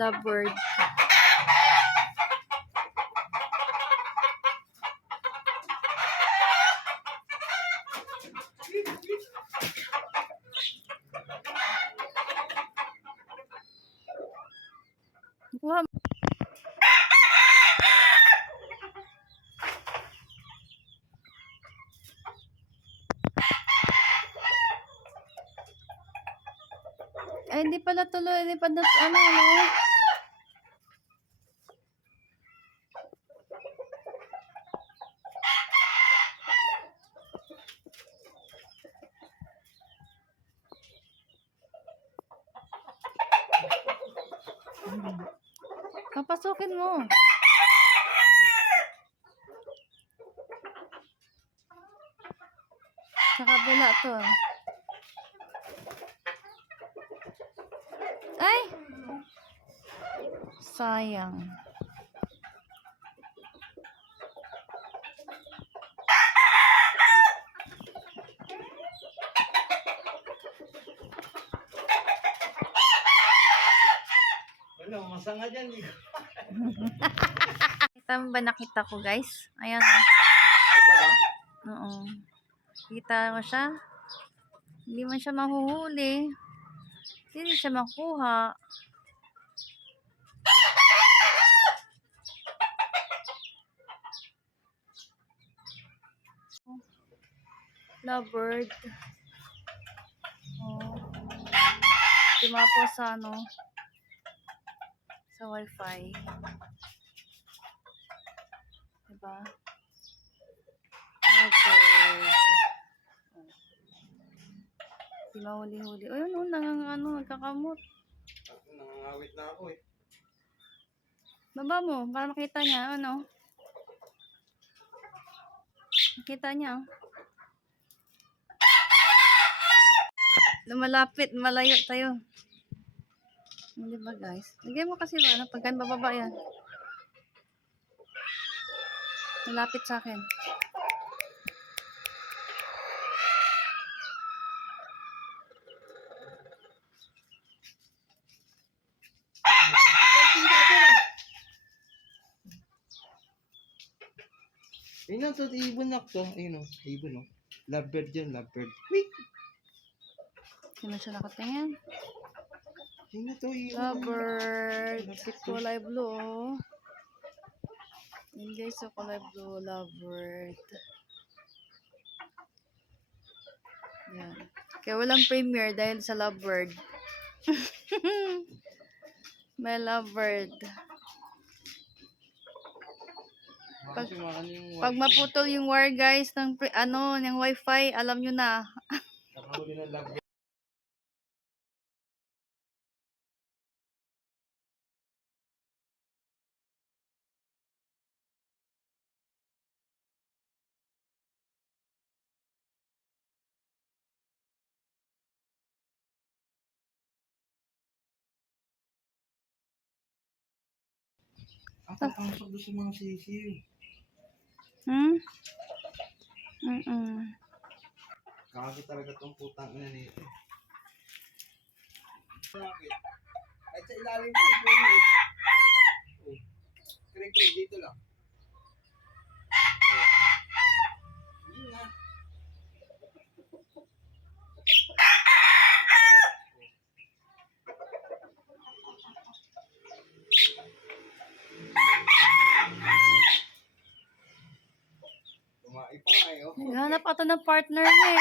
Lovebird. Kuha. Ay, hindi pala tuloy. Hindi pa na, ano. Papasukin mo. Sa kabila to. Ay! Sayang. Wala, masanga dyan. Kita mo ba nakita ko, guys? Ayan o. Kita ba? Oo. Kita mo siya? Hindi man siya mahuhuli. Hindi siya makuha. Lovebird. Oh. Tumapo sa ano? Sa wifi. Diba? Lovebird. Di mahuli-huli. O yun, nagkakamot. Nangangawit na ako eh. Baba mo, para makita niya. Ano? Makita niya. Lumalapit, malayo tayo. Hindi ba, guys? Lagay mo kasi ba, pagkan bababa yan. Malapit sa akin. Ayun na, ito, ibon na to. Ayun o, ibon o. Lovebird yan, lovebird. Wait! Hindi siya nakatingin. Ayun na to, ibon. Lovebird. Kulay blue. Oh. Yun guys, so kulay blue, lovebird. Yan. Kaya walang premiere dahil sa lovebird. May lovebird. Pag maputol yung wire guys ng ng wifi, alam nyo na. Nakahuli na lovebird. Papasok doon sa mga sisiw. Kakakit talaga tong putang ina nito. Bakit? Kahit sa ilalim ko po eh. Oh. Kring-kring dito lang. Oh. Hindi nga. Tumae pa nga eh. Oh. Naghanap ato ng partner niya eh.